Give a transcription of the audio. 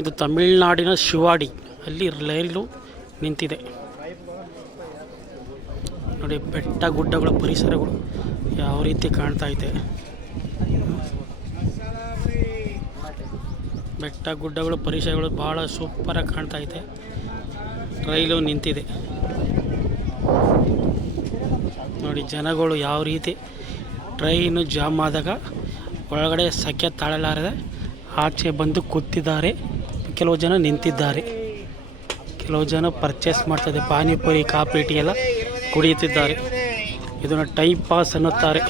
ಇದು ತಮಿಳುನಾಡಿನ ಶಿವಾಡಿ, ಅಲ್ಲಿ ರೈಲು ನಿಂತಿದೆ ನೋಡಿ. ಬೆಟ್ಟ ಗುಡ್ಡಗಳ ಪರಿಸರಗಳು ಯಾವ ರೀತಿ ಕಾಣ್ತಾ ಇದೆ. ಬೆಟ್ಟ ಗುಡ್ಡಗಳ ಪರಿಸರಗಳು ಭಾಳ ಸೂಪರಾಗಿ ಕಾಣ್ತಾ ಇದೆ. ರೈಲು ನಿಂತಿದೆ ನೋಡಿ. ಜನಗಳು ಯಾವ ರೀತಿ ಟ್ರೈನು ಜಾಮ್ ಆದಾಗ ಒಳಗಡೆ ಸೆಕೆ ತಾಳಲಾರದೆ ಆಚೆ ಬಂದು ಕೂತಿದ್ದಾರೆ. ಕೆಲವು ಜನ ನಿಂತಿದ್ದಾರೆ, ಕೆಲವು ಜನ ಪರ್ಚೇಸ್ ಮಾಡ್ತಿದ್ದಾರೆ. ಪಾನಿಪುರಿ ಕಾಫಿ ಟೀ ಎಲ್ಲ ಕುಡಿಯುತ್ತಿದ್ದಾರೆ. ಇದನ್ನು ಟೈಮ್ ಪಾಸ್ ಅನ್ನುತ್ತಾರೆ.